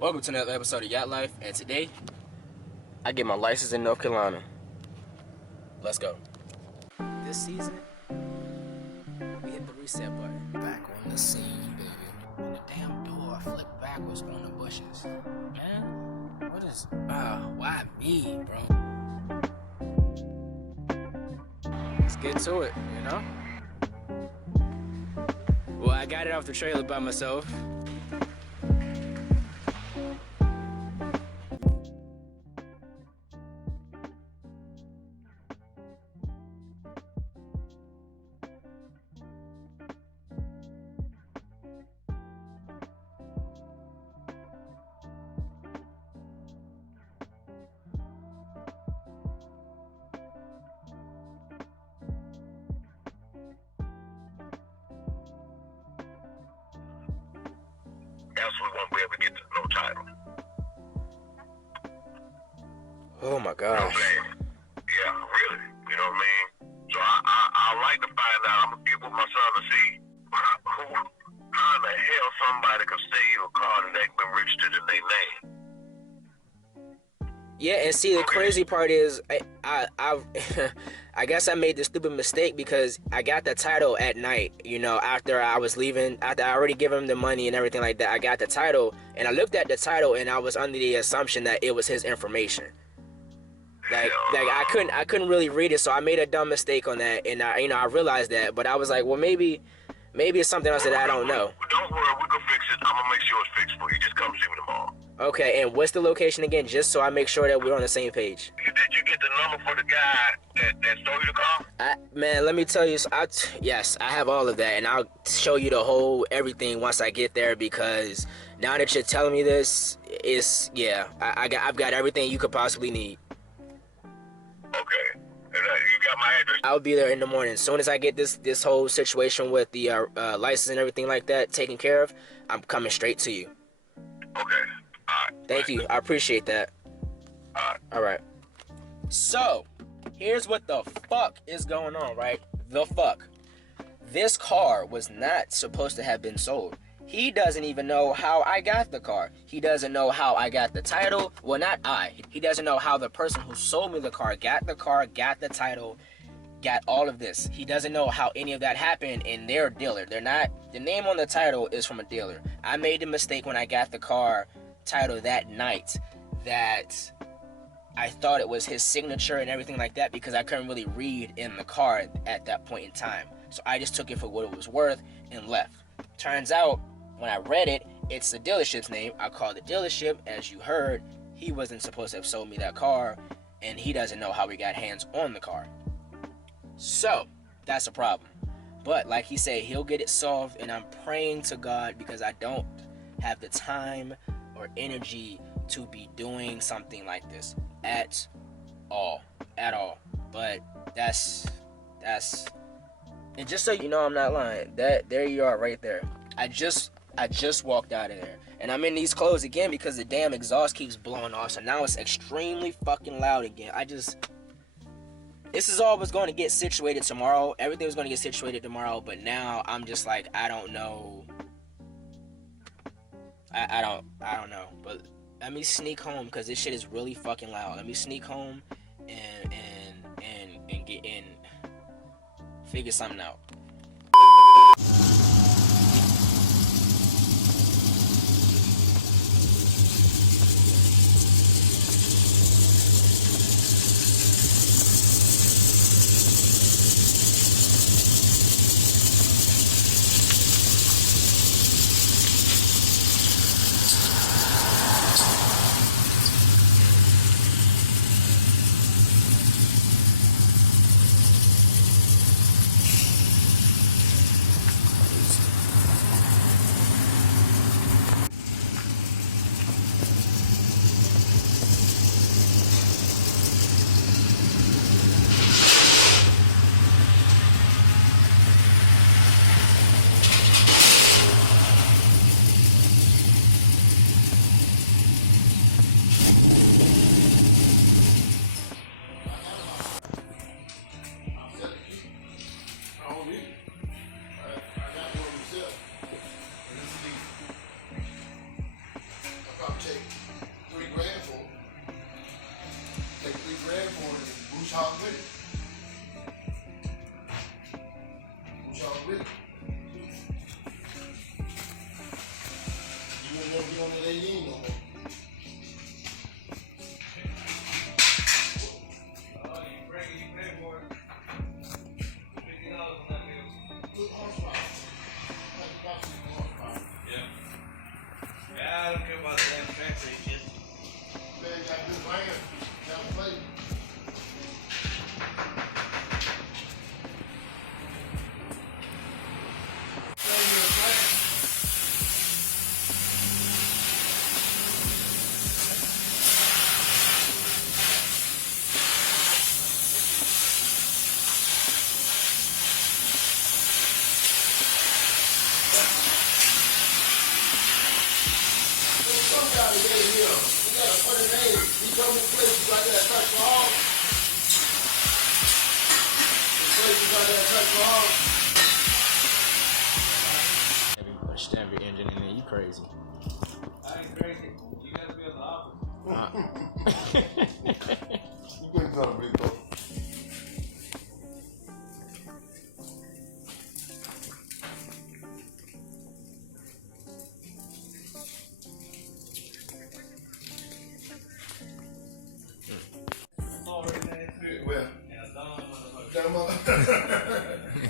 Welcome to another episode of Yacht Life, and today I get my license in North Carolina. Let's go. This season, we hit the reset button. Back on the scene, baby. And the damn door flipped backwards on the bushes. Man, what is... why me, bro? Let's get to it, you know? Well, I got it off the trailer by myself. Else we won't be able to get to no title. Oh my You know what I'm gosh. saying? Yeah, really. You know what I mean? So I like to find out. I'm gonna get with my son to see how in the hell somebody could sell you a car that ain't been registered in their name. Yeah, and see, the crazy part is, I guess I made the stupid mistake because I got the title at night, you know, after I was leaving, after I already given him the money and everything like that. I got the title, and I looked at the title, and I was under the assumption that it was his information. Like I couldn't really read it, so I made a dumb mistake on that, and I realized that, but I was like, well, maybe it's something else that I don't know. Don't worry, we can fix it. I'm gonna make sure it's fixed for you. Just come see me tomorrow. Okay, and what's the location again, just so I make sure that we're on the same page? Did you get the number for the guy that stole you the car? Man, let me tell you, yes, I have all of that, and I'll show you the whole everything once I get there, because now that you're telling me this, I've got everything you could possibly need. Okay. And you got my address? I'll be there in the morning. As soon as I get this whole situation with the license and everything like that taken care of, I'm coming straight to you. Okay. All right. Thank you. I appreciate that. All right. So, here's what the fuck is going on, right? The fuck. This car was not supposed to have been sold. He doesn't even know how I got the car. He doesn't know how I got the title. Well, not I. He doesn't know how the person who sold me the car, got the title, got all of this. He doesn't know how any of that happened, and they're a dealer. They're not, the name on the title is from a dealer. I made the mistake when I got the car title that night that I thought it was his signature and everything like that because I couldn't really read in the car at that point in time. So I just took it for what it was worth and left. Turns out, when I read it, it's the dealership's name. I called the dealership. As you heard, he wasn't supposed to have sold me that car, and he doesn't know how we got hands on the car. So, that's a problem. But like he said, he'll get it solved, and I'm praying to God because I don't have the time or energy to be doing something like this at all. But that's and just so you know, I'm not lying, that there you are right there. I just walked out of there, and I'm in these clothes again because the damn exhaust keeps blowing off, so now it's extremely fucking loud again. This is all was going to get situated tomorrow. Everything was going to get situated tomorrow, but now I'm just like, I don't know. I don't know, but let me sneak home because this shit is really fucking loud. Let me sneak home and get in, figure something out. I don't care about that factory shit. Man, got good land. Got play. Stamp your engine in there, you crazy. I ain't crazy. You gotta be on the office. You couldn't tell me, though. Well,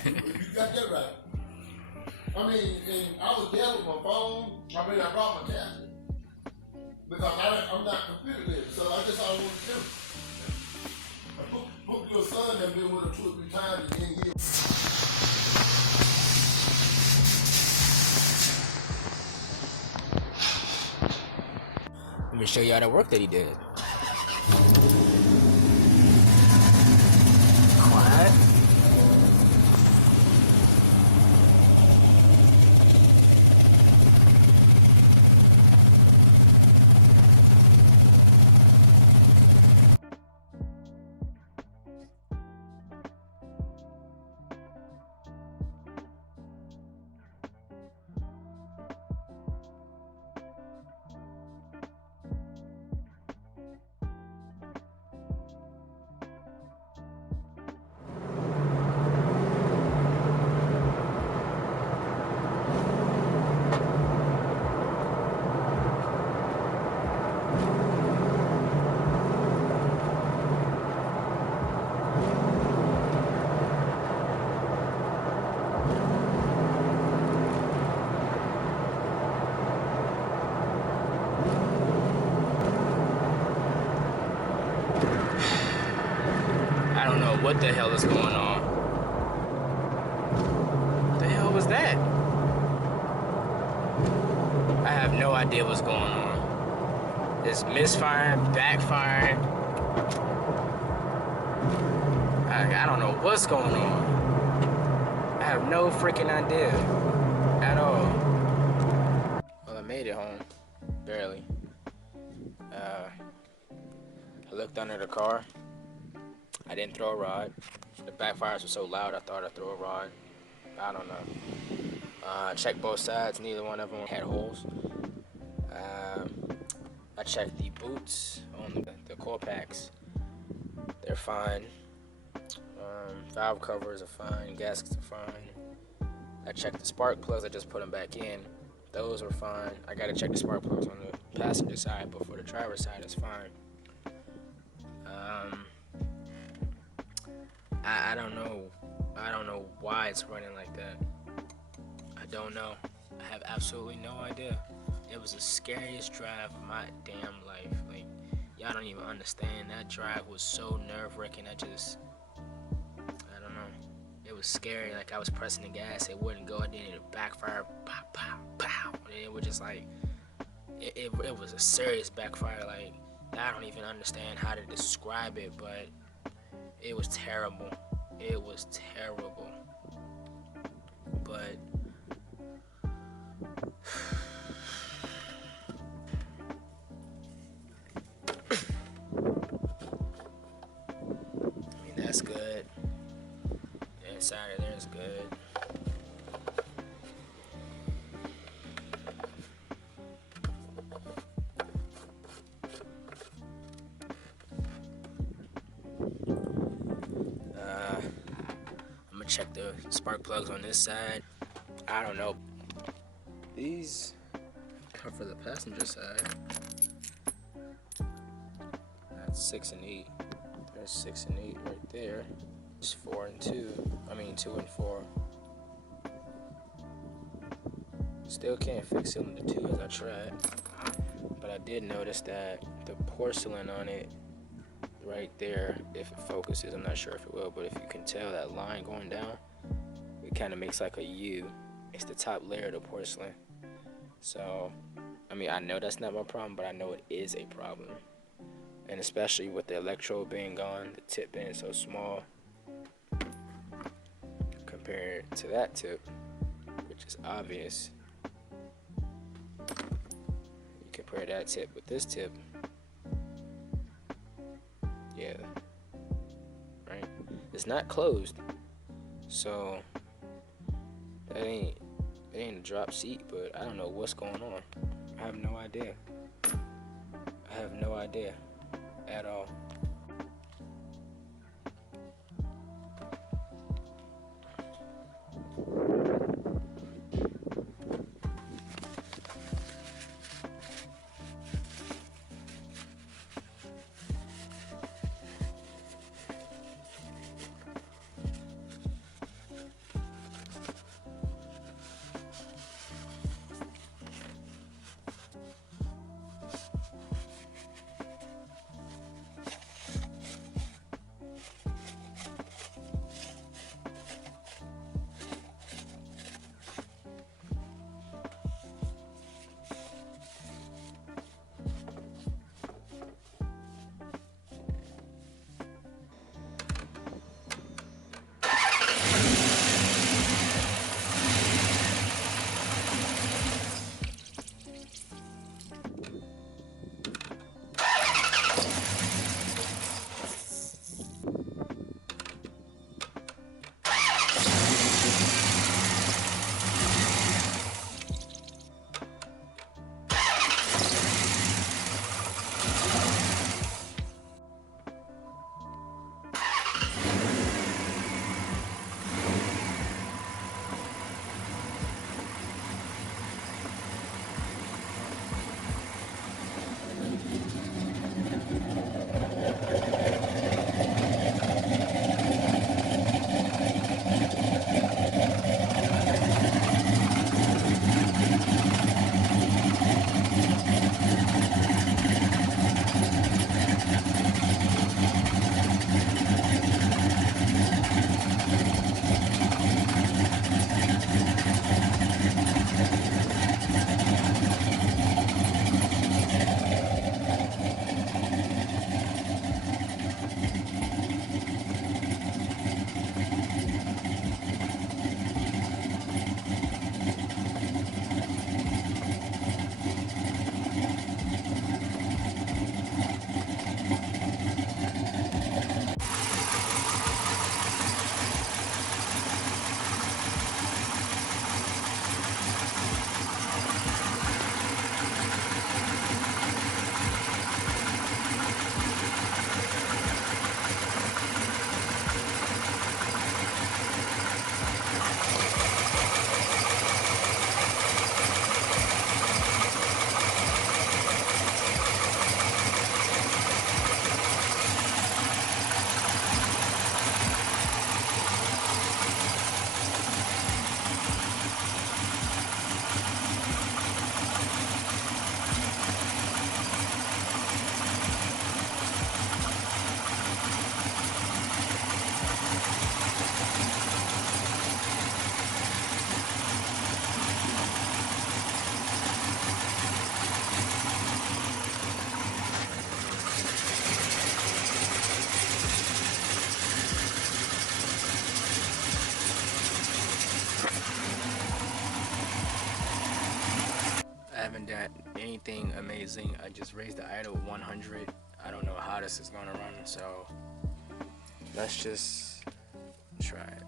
you got that right. I mean, and I was there with my phone. I mean, I brought my tablet because I'm not computer literate, so I just all I want to do. I booked your son and been with him 2 or 3 times, and then he. Let me show y'all the work that he did. Quiet. I don't know what the hell is going on. What the hell was that? I have no idea what's going on. It's misfiring, backfiring. I don't know what's going on. I have no freaking idea at all. Well, I made it home. Barely. I looked under the car. I didn't throw a rod. The backfires were so loud I thought I'd throw a rod. I don't know. Checked both sides. Neither one of them had holes. I checked the boots on the core packs. They're fine. Valve covers are fine. Gaskets are fine. I checked the spark plugs. I just put them back in. Those were fine. I gotta check the spark plugs on the passenger side, but for the driver's side, it's fine. I don't know. I don't know why it's running like that. I don't know. I have absolutely no idea. It was the scariest drive of my damn life. Like, y'all don't even understand. That drive was so nerve-wracking. I don't know. It was scary. Like, I was pressing the gas, it wouldn't go, and then it backfire, pow, pow, pow. And it was just like, it was a serious backfire. Like, I don't even understand how to describe it, but it was terrible. It was terrible. But I mean, that's good. The inside of there is good. check the spark plugs on this side. I don't know. These are for the passenger side. That's 6 and 8. There's 6 and 8 right there. It's 4 and 2. I mean 2 and 4. Still can't fix cylinder 2 as I tried. But I did notice that the porcelain on it right there, if it focuses, I'm not sure if it will, but if you can tell that line going down, it kind of makes like a U. It's the top layer of the porcelain. So, I mean, I know that's not my problem, but I know it is a problem. And especially with the electrode being gone, the tip being so small compared to that tip, which is obvious. You compare that tip with this tip, yeah, right? It's not closed, so that ain't a drop seat, but I don't know what's going on. I have no idea. I have no idea at all. Anything amazing. I just raised the idle 100. I don't know how this is gonna run, so let's just try it.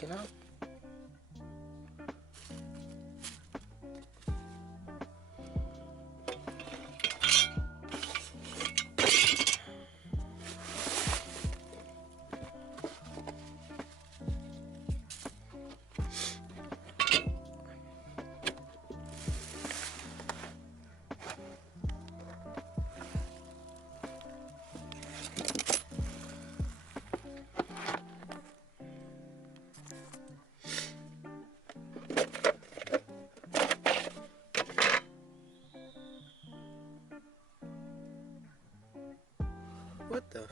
leaking out? What the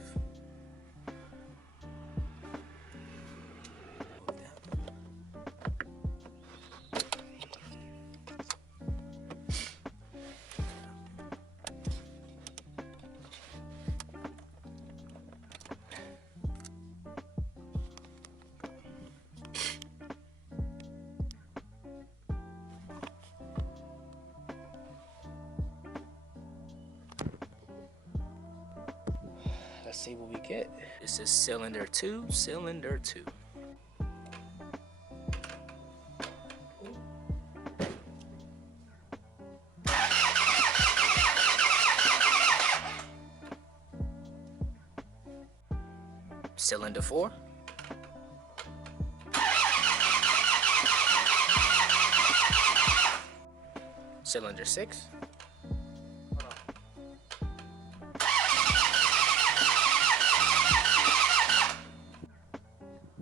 Let's see what we get. This is cylinder 2, cylinder 2. Cylinder 4. Cylinder 6.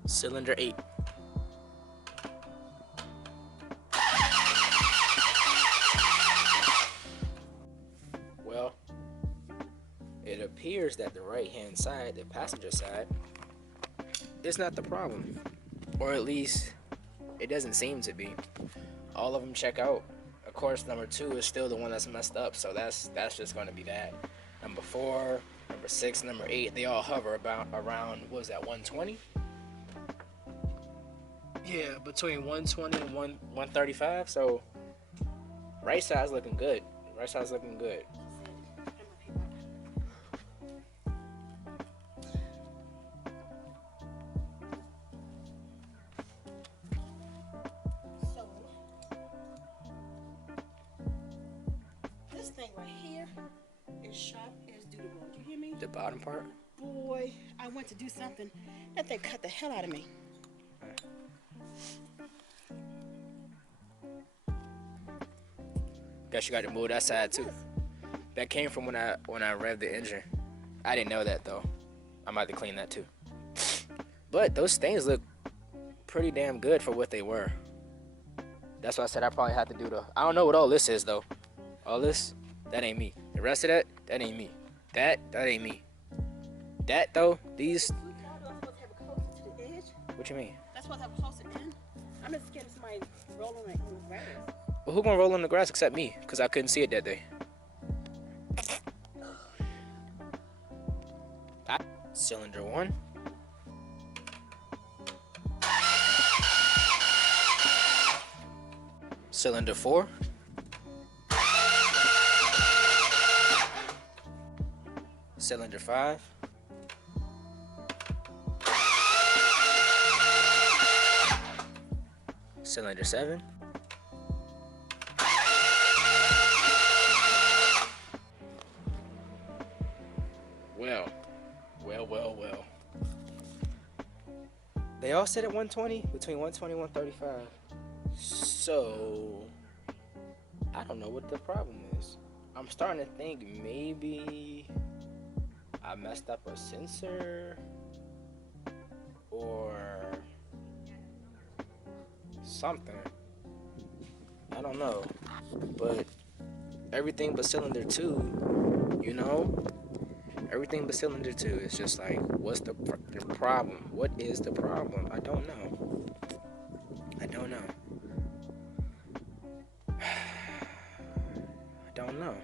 Cylinder 8. Well, it appears that the right-hand side, the passenger side, is not the problem. Or at least, it doesn't seem to be. All of them check out. Of course, number 2 is still the one that's messed up, so that's just going to be that. Number 4, number 6, number 8, they all hover around, what was that, 120? Yeah, between 120 and 135. So right side's looking good. Right side's looking good. So this thing right here is sharp as doodle. You hear me? The bottom part. Boy, I went to do something. That thing cut the hell out of me. Guess you got to move that side too. That came from when I revved the engine. I didn't know that though. I'm about to clean that too. But those stains look pretty damn good for what they were. That's why I said I probably had to do the. I don't know what all this is though. All this, that ain't me. The rest of that ain't me. That ain't me. That though, these. What you mean? That's supposed to have closer in. I'm just scared of somebody rolling like in the grass. Well, who gonna roll in the grass except me? Cause I couldn't see it that day. Cylinder 1. Cylinder 4. Cylinder 5. Cylinder 7. Well. They all sit at 120, between 120 and 135. So, I don't know what the problem is. I'm starting to think maybe I messed up a sensor or something. I don't know. But everything but cylinder 2, you know? Everything but cylinder 2 is just like, what's the problem? What is the problem? I don't know. I don't know. I don't know.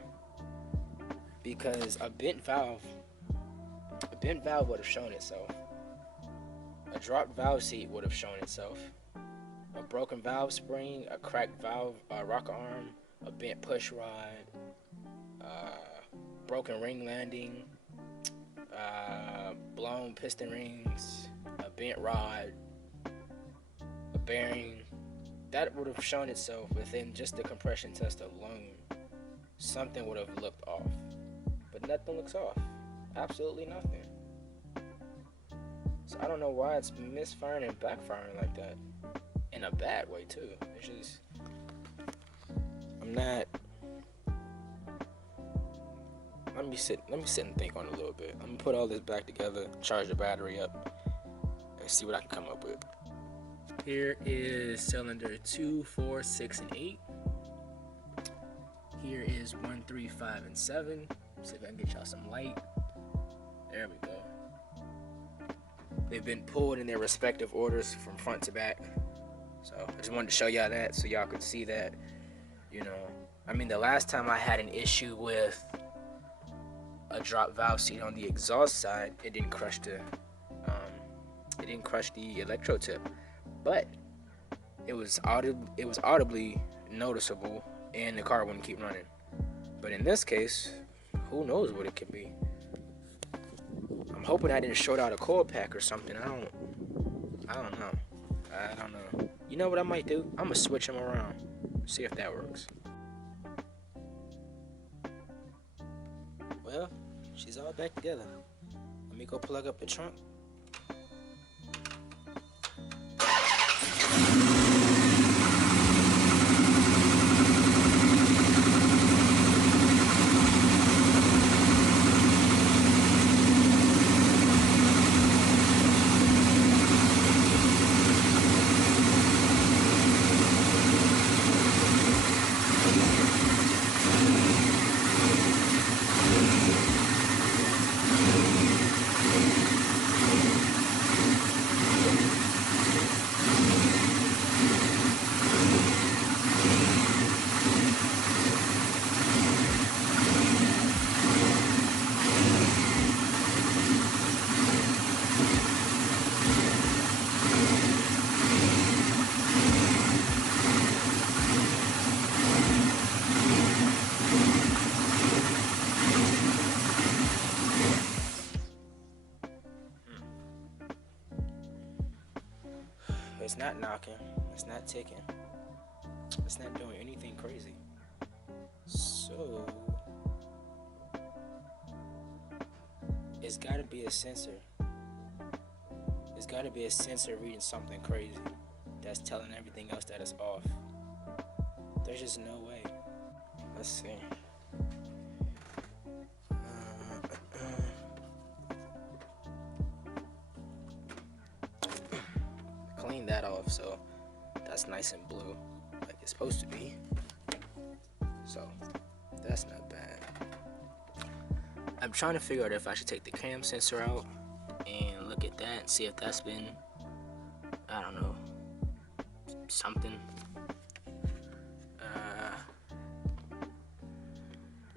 Because a bent valve would have shown itself. A dropped valve seat would have shown itself. A broken valve spring, a cracked valve rocker arm, a bent push rod, broken ring landing, blown piston rings, a bent rod, bearing, that would have shown itself within just the compression test alone. Something would have looked off, but nothing looks off. Absolutely nothing. So I don't know why it's misfiring and backfiring like that, in a bad way too. It's just, I'm not. Let me sit and think on it a little bit. I'm gonna put all this back together, charge the battery up, and see what I can come up with. Here is cylinder 2, 4, 6, and 8. Here is 1, 3, 5, and 7. See if I can get y'all some light. There we go. They've been pulled in their respective orders from front to back. So I just wanted to show y'all that so y'all could see that, you know. I mean, the last time I had an issue with a drop valve seat on the exhaust side, it didn't crush the electrode tip, but it was audibly noticeable, and the car wouldn't keep running. But in this case, who knows what it could be? I'm hoping I didn't short out a coil pack or something. I don't know. You know what I might do? I'm gonna switch them around, see if that works. Well, she's all back together. Let me go plug up the trunk. It's not knocking, it's not ticking, it's not doing anything crazy. So it's gotta be a sensor. It's gotta be a sensor reading something crazy that's telling everything else that it's off. There's just no way. Let's see. Clean that off, so that's nice and blue like it's supposed to be. So that's not bad. I'm trying to figure out if I should take the cam sensor out and look at that and see if that's been, I don't know, something.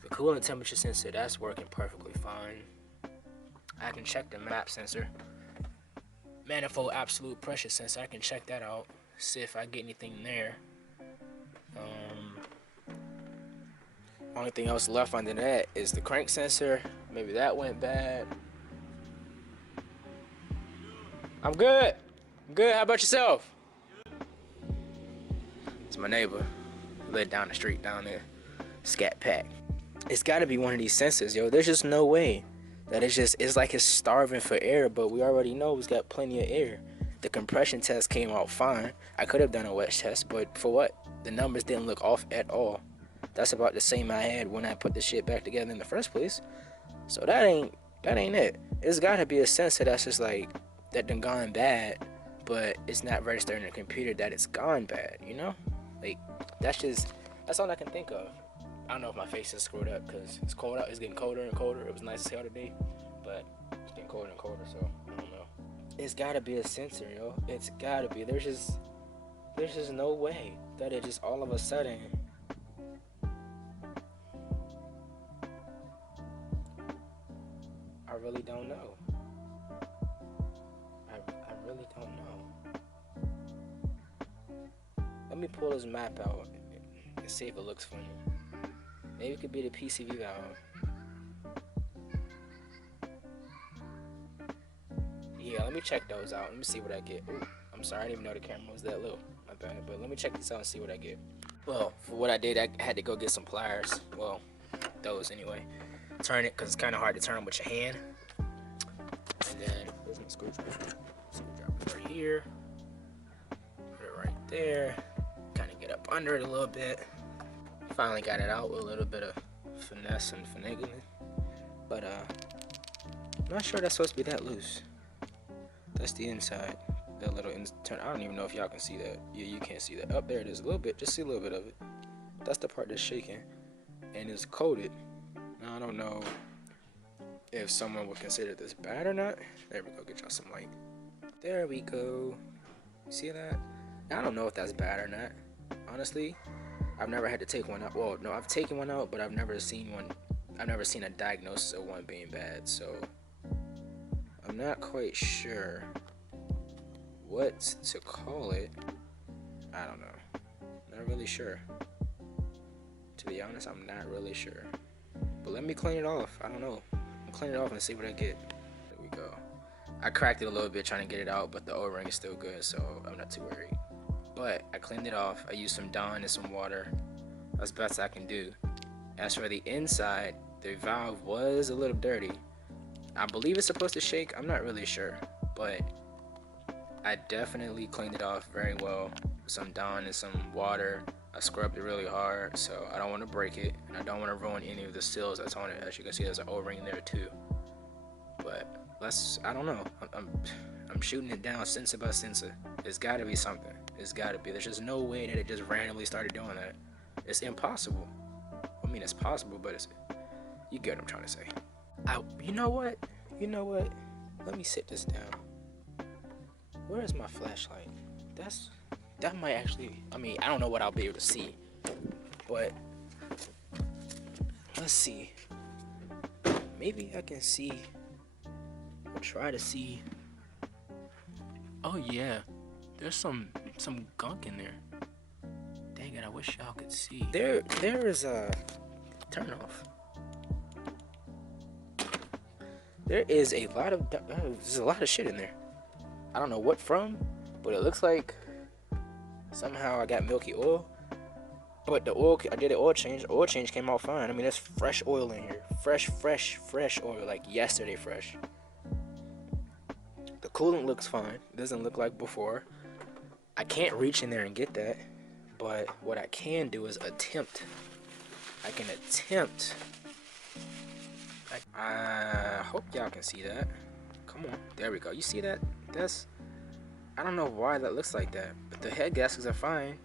The coolant temperature sensor, that's working perfectly fine. I can check the map sensor. Manifold absolute pressure sensor, I can check that out, see if I get anything there. Only thing else left under that is the crank sensor. Maybe that went bad. I'm good. Good. How about yourself? It's my neighbor. He lived down the street down there. Scat Pack. It's got to be one of these sensors, yo. There's just no way that it's like it's starving for air, but we already know it's got plenty of air. The compression test came out fine. I could have done a wet test, but for what? The numbers didn't look off at all. That's about the same I had when I put the shit back together in the first place. So that ain't it. It's gotta be a sensor that's just like, that done gone bad, but it's not registering in the computer that it's gone bad, you know? Like, that's all I can think of. I don't know if my face is screwed up because it's cold out. It's getting colder and colder. It was nice as hell today, but it's getting colder and colder, so I don't know. It's gotta be a sensor, yo. It's gotta be. There's just no way that it just all of a sudden. I really don't know. I really don't know. Let me pull this map out and see if it looks funny. Maybe it could be the PCV valve. Yeah, let me check those out. Let me see what I get. Ooh, I'm I'm sorry, I didn't even know the camera was that low. My bad, but let me check this out and see what I get. Well, for what I did, I had to go get some pliers. Well, those anyway. Turn it, because it's kind of hard to turn with your hand. And then, where's my screwdriver? Screwdriver right here. Put it right there. Kind of get up under it a little bit. Finally got it out with a little bit of finesse and finagling. But, I'm not sure that's supposed to be that loose. That's the inside. That little turn. I don't even know if y'all can see that. Yeah, you can't see that. Up there it is a little bit. Just see a little bit of it. That's the part that's shaking. And it's coated. Now, I don't know if someone would consider this bad or not. There we go. Get y'all some light. There we go. See that? Now, I don't know if that's bad or not. Honestly, I've never had to take one out. Well, no, I've taken one out, but I've never seen one. I've never seen a diagnosis of one being bad. So, I'm not quite sure what to call it. I don't know. Not really sure. To be honest, I'm not really sure. But let me clean it off. I don't know. I'll clean it off and see what I get. There we go. I cracked it a little bit trying to get it out, but the O-ring is still good, so I'm not too worried. But I cleaned it off. I used some Dawn and some water. That's the best I can do. As for the inside, the valve was a little dirty. I believe it's supposed to shake. I'm not really sure, but I definitely cleaned it off very well with some Dawn and some water. I scrubbed it really hard, so I don't want to break it, and I don't want to ruin any of the seals that's on it. As you can see, there's an O-ring there too. But I don't know. I'm shooting it down sensor by sensor. It's got to be something. It's got to be. There's just no way that it just randomly started doing that. It's impossible. I mean, it's possible, but you get what I'm trying to say. You know what? Let me sit this down. Where is my flashlight? That might actually, I mean, I don't know what I'll be able to see, but let's see. Maybe I can see, or try to see. Oh yeah, there's some gunk in there. Dang it, I wish y'all could see. There is a turn off. There is a lot of there's a lot of shit in there. I don't know what from, but it looks like somehow I got milky oil. But the oil, I did an oil change. The oil change came out fine. I mean, there's fresh oil in here. Fresh oil, like yesterday fresh. The coolant looks fine. It doesn't look like before. I can't reach in there and get that. But what I can do is attempt. I can attempt. I hope y'all can see that. Come on. There we go. You see that? I don't know why that looks like that. But the head gaskets are fine,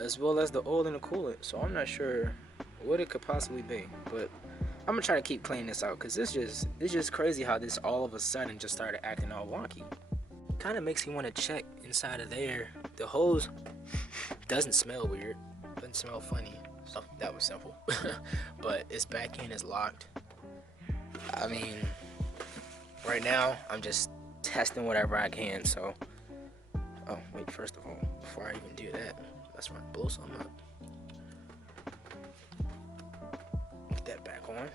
as well as the oil and the coolant. So I'm not sure what it could possibly be. But I'm gonna try to keep cleaning this out, because it's just crazy how this all of a sudden just started acting all wonky. Kind of makes me want to check inside of there. The hose doesn't smell weird. Doesn't smell funny. So that was simple. But it's back in, it's locked. I mean, right now I'm just testing whatever I can. So, oh wait, first of all, before I even do that, let's blow something up. Get that back on.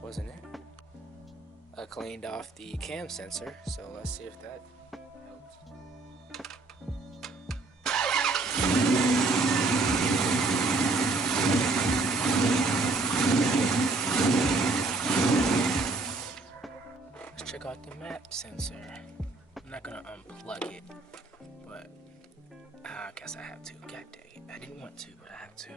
Wasn't it? I cleaned off the cam sensor, so let's see if that helps. Let's check out the map sensor. I'm not gonna unplug it, but I guess I have to. God dang it. I didn't want to, but I have to.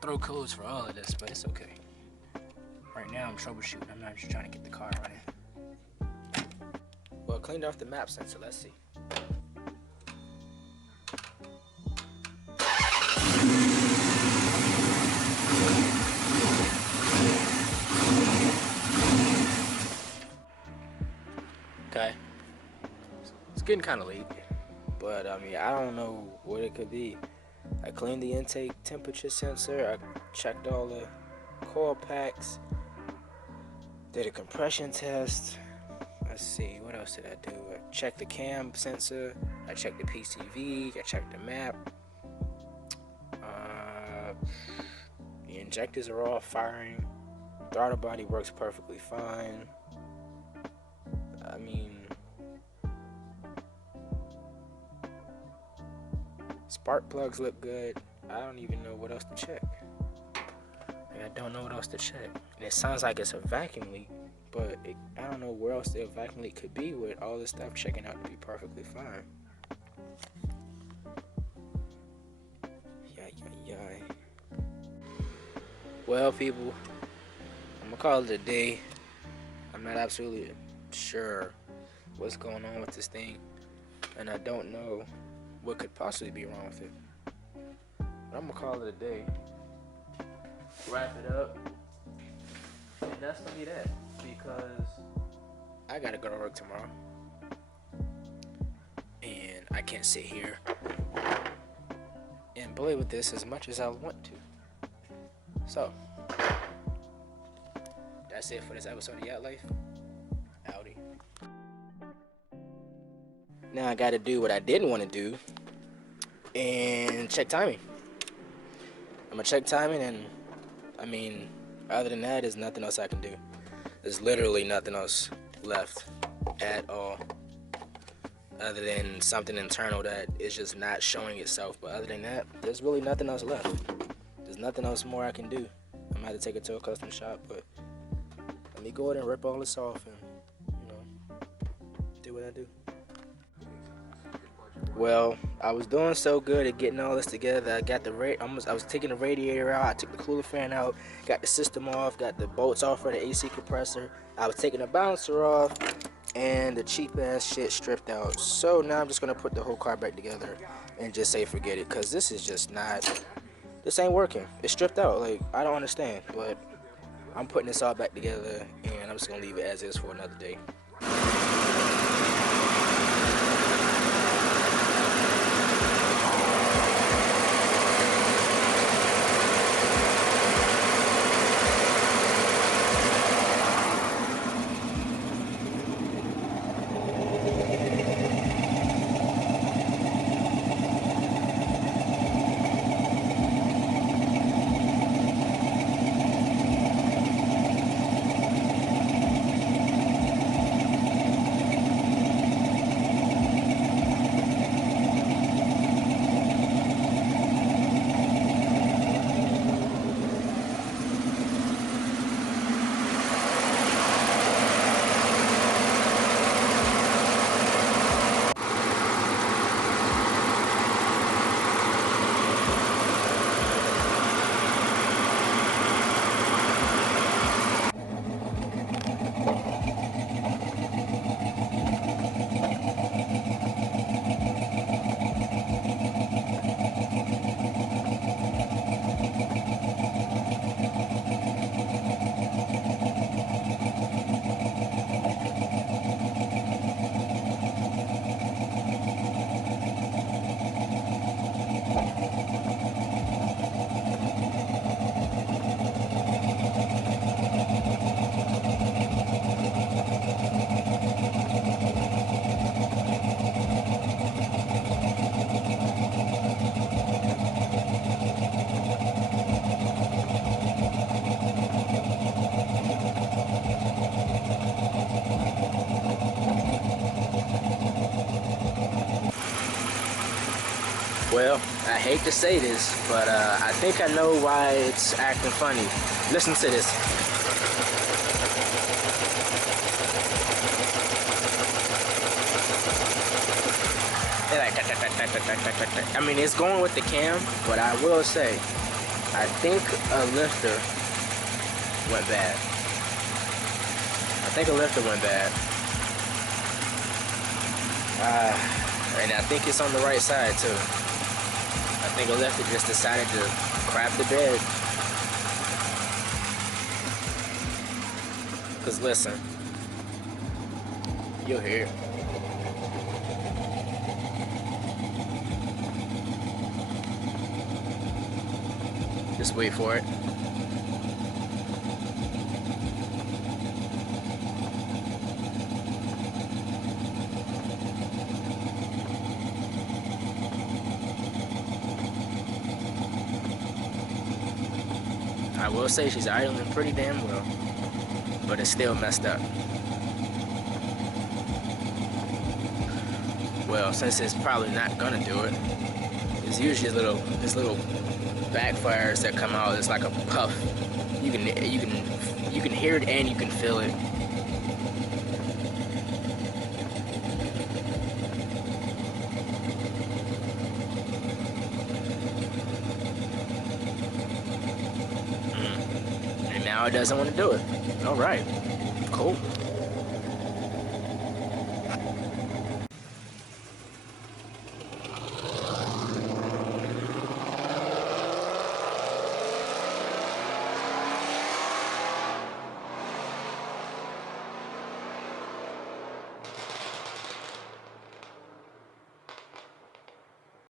throw codes for all of this, but it's okay. Right now I'm troubleshooting. I'm not just trying to get the car running. Well, cleaned off the map sensor. Let's see. Okay. It's getting kind of late, but I mean, I don't know what it could be. I cleaned the intake temperature sensor. I checked all the coil packs. Did a compression test. Let's see, what else did I do? I checked the cam sensor. I checked the PCV. I checked the map. The injectors are all firing. Throttle body works perfectly fine. I mean, spark plugs look good. I don't even know what else to check. Like, I don't know what else to check. And it sounds like it's a vacuum leak, but I don't know where else the vacuum leak could be with all this stuff checking out to be perfectly fine. Yeah. Well, people, I'm gonna call it a day. I'm not absolutely sure what's going on with this thing, and I don't know what could possibly be wrong with it. But I'm gonna call it a day. Wrap it up, and that's gonna be that, because I gotta go to work tomorrow, and I can't sit here and play with this as much as I want to. So that's it for this episode of Yacht Life. Howdy. Now I gotta do what I didn't want to do and check timing. I'm gonna check timing, and I mean, other than that, there's nothing else I can do. There's literally nothing else left at all, other than something internal that is just not showing itself. But other than that, there's really nothing else left. There's nothing else more I can do. I'm gonna have to take it to a custom shop, but let me go ahead and rip all this off and, do what I do. Well, I was doing so good at getting all this together. I got I was taking the radiator out. I took the cooler fan out, got the system off, got the bolts off for the AC compressor. I was taking the bouncer off, and the cheap ass shit stripped out. So now I'm just gonna put the whole car back together and just say forget it, cause this is just not. This ain't working. It's stripped out. Like, I don't understand, but I'm putting this all back together, and I'm just gonna leave it as is for another day. Well, I hate to say this, but I think I know why it's acting funny. Listen to this. I mean, it's going with the cam, but I will say, I think a lifter went bad. I think a lifter went bad. And I think it's on the right side too. I think a lifter just decided to crap the bed. Cause listen, you'll hear it. Just wait for it. I will say she's idling pretty damn well, but it's still messed up. Well, since it's probably not gonna do it, it's usually this little backfires that come out. It's like a puff. You can hear it and you can feel it. And now it doesn't want to do it. All right, cool.